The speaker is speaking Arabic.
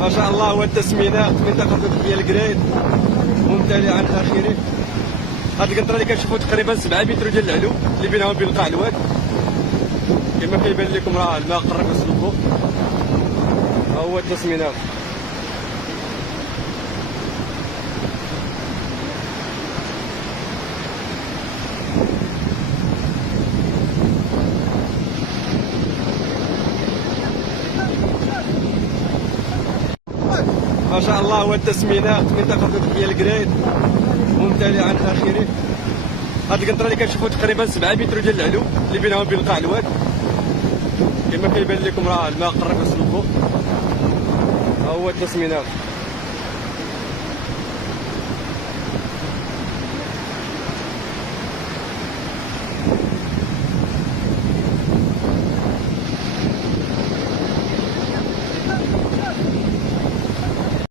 ما شاء الله. هو التسمينات منطقة ديال الكريد ممتلئة عن آخره. هاد القنطرة اللي كنشوفوا تقريبا 7 متر ديال العلو اللي بينها وبين القاع الواد. كما كيبان لكم راه الماء قرب يوصل للفوق. ها هو التسمينات. ما شاء الله. هو التسمينات منطقة ديال الكريد ممتلئة عن آخره. هاد القنطرة اللي كنشوفوا تقريبا 7 متر ديال العلو اللي بينها وبين القاع الواد. كما كيبان لكم راه الماء قرب يوصل للفوق. ها هو التسمينات.